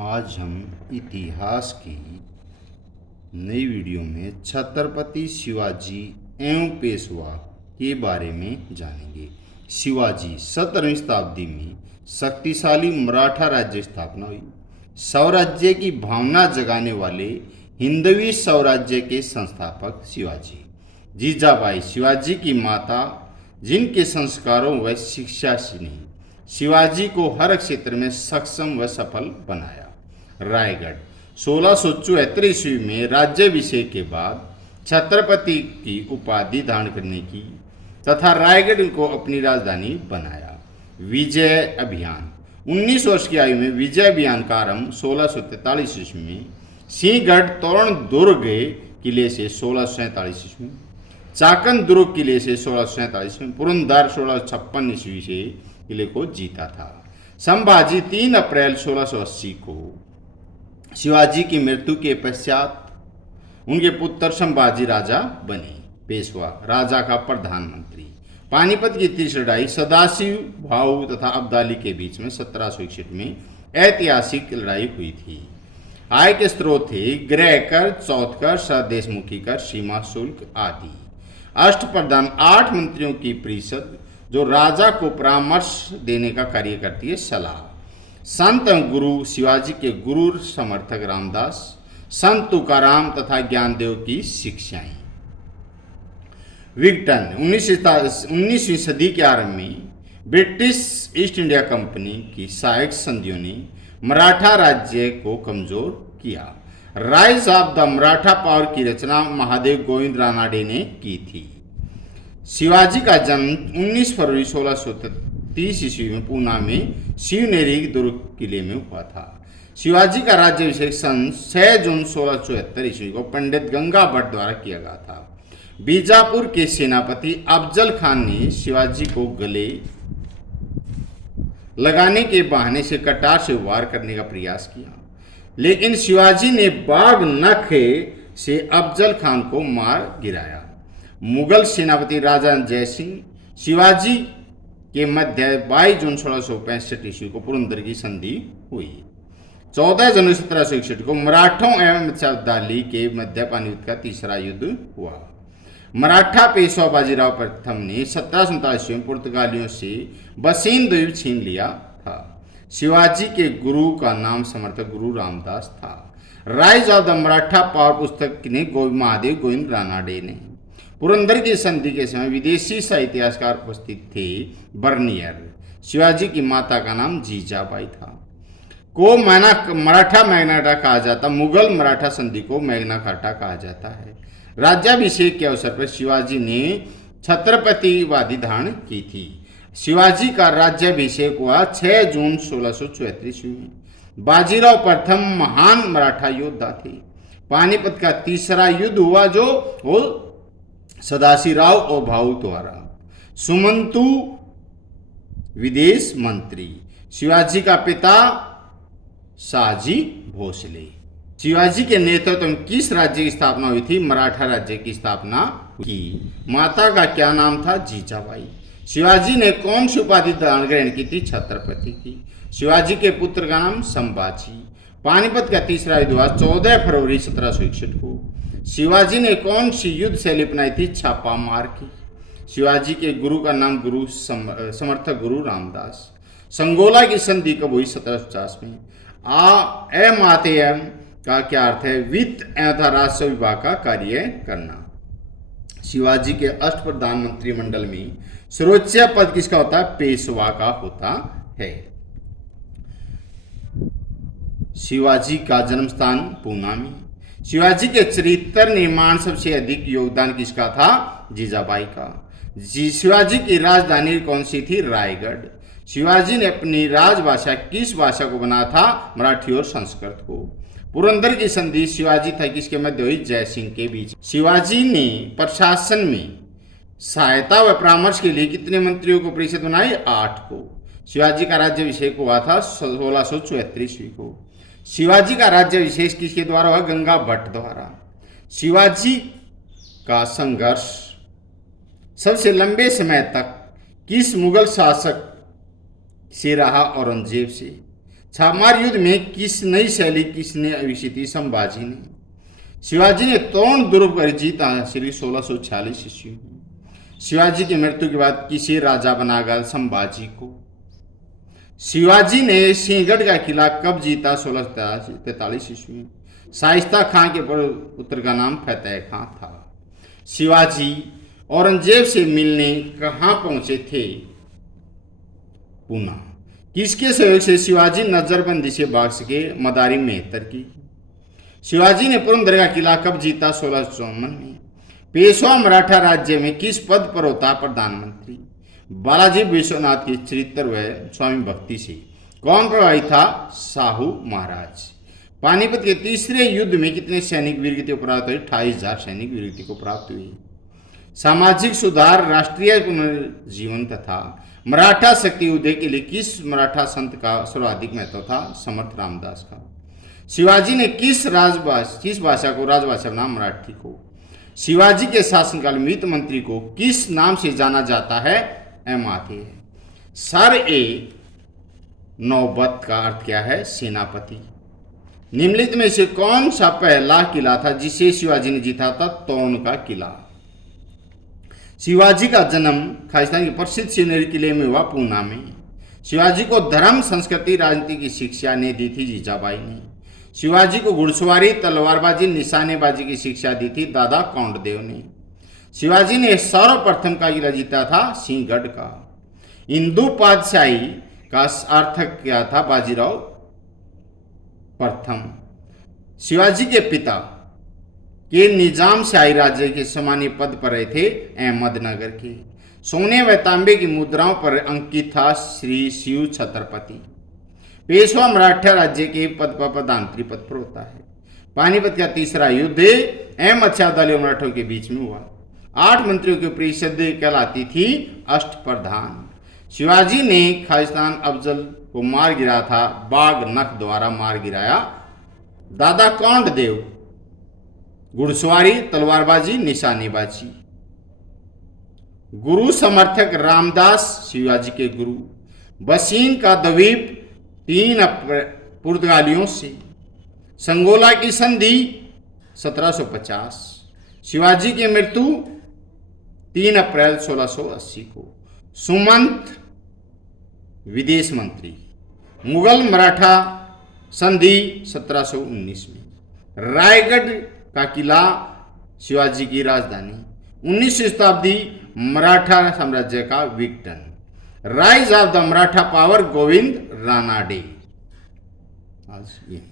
आज हम इतिहास की नई वीडियो में छत्रपति शिवाजी एवं पेशवा के बारे में जानेंगे। शिवाजी 17वीं शताब्दी में शक्तिशाली मराठा राज्य स्थापना हुई। स्वराज्य की भावना जगाने वाले हिंदवी स्वराज्य के संस्थापक शिवाजी। जीजाबाई शिवाजी की माता, जिनके संस्कारों व शिक्षा ने शिवाजी को हर क्षेत्र में सक्षम व सफल बनाया। रायगढ़ 1674 ईस्वी में राज्याभिषेक के बाद छत्रपति की उपाधि धारण करने की तथा रायगढ़ को अपनी राजधानी बनाया। विजय अभियान 19 वर्ष की आयु में विजय अभियान का आरंभ 1643 ईस्वी में सिंहगढ़ तोरण दुर्ग किले से 1647 ईस्वी में, चाकन दुर्ग किले से 1647 में, पुरंदर 1656 ईस्वी से किले को जीता था। संभाजी 3 अप्रैल 1680 को शिवाजी की मृत्यु के पश्चात उनके पुत्र संभाजी राजा बने। पेशवा राजा का प्रधानमंत्री। पानीपत की तीसरी लड़ाई सदाशिव भाऊ तथा अब्दाली के बीच में 1761 में ऐतिहासिक लड़ाई हुई थी। आय के स्रोत थे गृह कर, चौथ कर, स्वदेशमुखी कर, सीमा शुल्क आदि। अष्टप्रधान 8 मंत्रियों की परिषद जो राजा को परामर्श देने का कार्य करती है। सलाह संत गुरु शिवाजी के गुरु समर्थक रामदास, संत तुकाराम तथा ज्ञानदेव की शिक्षाएं। विघटन 19वीं सदी के आरंभ में ब्रिटिश ईस्ट इंडिया कंपनी की सहायक संधियों ने मराठा राज्य को कमजोर किया। Rise of the Maratha power की रचना महादेव गोविंद रानाडे ने की थी। शिवाजी का जन्म 19 फरवरी 1630 ईस्वी में पूना में शिवनेरी दुर्ग किले में हुआ था। शिवाजी का राज्याभिषेक सन 6 जून 1674 ईस्वी को पंडित गंगा भट्ट द्वारा किया गया था। बीजापुर के सेनापति अफजल खान ने शिवाजी को गले लगाने के बहाने से कटार से वार करने का प्रयास किया, लेकिन शिवाजी ने बाघ नख से अफजल खान को मार गिराया। मुगल सेनापति राजा जय सिंह शिवाजी के मध्य 22 जून 1665 ईस्वी को पुरंदर की संधि हुई। 14 जनवरी 1761 को मराठों एवं अब्दाली के मध्य पानीपत का तीसरा युद्ध हुआ। मराठा पेशवा बाजीराव प्रथम ने 1747 में पुर्तगालियों से बसीन द्वीप छीन लिया था। शिवाजी के गुरु का नाम समर्थक गुरु रामदास था। Rise of the Maratha power पुस्तक ने महादेव गोविंद रानाडे ने। पुरंदर की संधि के समय विदेशी साहित्यकार उपस्थित थे। बर्नियर शिवाजी की माता का नाम जीजाबाई था। को मराठा मैग्ना कहा जाता, मुगल मराठा संधि को मैग्ना कार्टा कहा जाता है। राज्याभिषेक के अवसर पर शिवाजी ने छत्रपति उपाधि धारण की थी। शिवाजी का राज्याभिषेक हुआ 6 जून 1674 ईस्वी में। बाजीराव प्रथम महान मराठा योद्धा थे। पानीपत का तीसरा युद्ध हुआ जो वो सदाशिवराव और भाऊ द्वारा। सुमंतु विदेश मंत्री। शिवाजी का पिता शाहजी भोसले। शिवाजी के नेतृत्व में किस राज्य की स्थापना हुई थी? मराठा राज्य की स्थापना की। माता का क्या नाम था? जीजाबाई। शिवाजी ने कौन सी उपाधि ग्रहण की थी? छत्रपति की। शिवाजी के पुत्र का नाम संभाजी। पानीपत का तीसरा युद्ध हुआ 14 फरवरी 1761 को। शिवाजी ने कौन सी युद्ध शैली अपनाई थी? छापा मार की। शिवाजी के गुरु का नाम गुरु समर्थक गुरु रामदास। संगोला की संधि कब हुई? 1750 में। एम का क्या अर्थ है? वित्त एवं राजस्व विभाग का कार्य करना। शिवाजी के अष्टप्रधान मंत्रिमंडल में सर्वोच्च पद किसका होता है? पेशवा का होता है। शिवाजी का जन्म स्थान पूना में। शिवाजी के चरित्र निर्माण सबसे अधिक योगदान किसका था? जीजाबाई का। शिवाजी की राजधानी कौन सी थी? रायगढ़। शिवाजी ने अपनी राजभाषा किस भाषा को बनाया था? मराठी और संस्कृत को। पुरंदर की संधि शिवाजी था किसके मध्य हुई? जय सिंह के बीच। शिवाजी ने प्रशासन में सहायता व परामर्श के लिए कितने मंत्रियों को परिषद बनाई? 8 को। शिवाजी का राज्याभिषेक हुआ था 1674 ईस्वी को। शिवाजी का राज्याभिषेक किसके द्वारा हुआ? गंगा भट्ट द्वारा। शिवाजी का संघर्ष सबसे लंबे समय तक किस मुगल शासक से रहा? औरंगजेब से। छामार युद्ध में किस नई शैली किसने आविष्कृत की? संभाजी ने। शिवाजी ने तोरण दुर्ग पर जीत हासिल की 1646 ईस्वी में। शिवाजी की मृत्यु के बाद किसे राजा बना गया? संभाजी को। शिवाजी ने सिंहगढ़ का किला कब जीता? 1643 ईस्वी में। शाइस्ता खां के पुत्र का नाम फतेह खां था। शिवाजी औरंगजेब से मिलने कहाँ पहुंचे थे? पूना। किसके सहयोग से शिवाजी नजरबंदी से भाग सके? मदारी मेहतर की। शिवाजी ने पुरंदर का किला कब जीता? 1654 में। पेशवा मराठा राज्य में किस पद पर होता? प्रधानमंत्री। बालाजी विश्वनाथ के चरित्र व स्वामी भक्ति से कौन प्रभावित था? साहू महाराज। पानीपत के तीसरे युद्ध में कितने सैनिक वीरगति को प्राप्त हुई? 28,000 सैनिक वीरगति को प्राप्त हुई। सामाजिक सुधार, राष्ट्रीय पुनर्जीवन तथा मराठा शक्ति उदय के लिए किस मराठा संत का सर्वाधिक महत्व था? समर्थ रामदास का। शिवाजी ने किस भाषा को राजभाषा बनाया? मराठी को। शिवाजी के शासनकाल में वित्त मंत्री को किस नाम से जाना जाता है? एमाते है। सर ए नौबत का अर्थ क्या है? सेनापति। निम्नलिखित में से कौन सा पहला किला था जिसे शिवाजी ने जीता था? तोरण का किला। शिवाजी का जन्म खालिस्तान के प्रसिद्ध शिवनेरी किले में हुआ, पूना में। शिवाजी को धर्म, संस्कृति, राजनीति की शिक्षा ने दी थी जीजाबाई ने। शिवाजी को घुड़सवारी, तलवारबाजी, निशानेबाजी की शिक्षा दी थी दादा कौंडदेव ने। शिवाजी ने सर्वप्रथम का किला जीता था सिंहगढ़ का। हिंदू पातशाही का अर्थ क्या था? बाजीराव प्रथम। शिवाजी के पिता के निजाम शाही राज्य के सामान्य पद पर रहे थे अहमदनगर के। सोने व तांबे की मुद्राओं पर अंकित था श्री शिव छत्रपति। पेशवा मराठा राज्य के पद पर प्रधानमंत्री पद पर होता है। पानीपत का तीसरा युद्ध अहमद शाह अब्दाली और मराठों के बीच में हुआ। 8 मंत्रियों की परिषद कहलाती थी अष्टप्रधान। शिवाजी ने खालिस्तान अफजल को मार गिराया था, बाघ नख द्वारा मार गिराया। दादा कौंडदेव घुड़सवारी, तलवारबाजी, निशानेबाजी। गुरु समर्थक रामदास शिवाजी के गुरु। बसीन का द्वीप 3 पुर्तगालियों से। संगोला की संधि 1750। शिवाजी की मृत्यु 3 अप्रैल 1680 को। सुमंत विदेश मंत्री। मुगल मराठा संधि 1719 में। रायगढ़ का किला शिवाजी की राजधानी। 19वीं शताब्दी मराठा साम्राज्य का विघटन। Rise of the Maratha power Govind Ranade. आज ये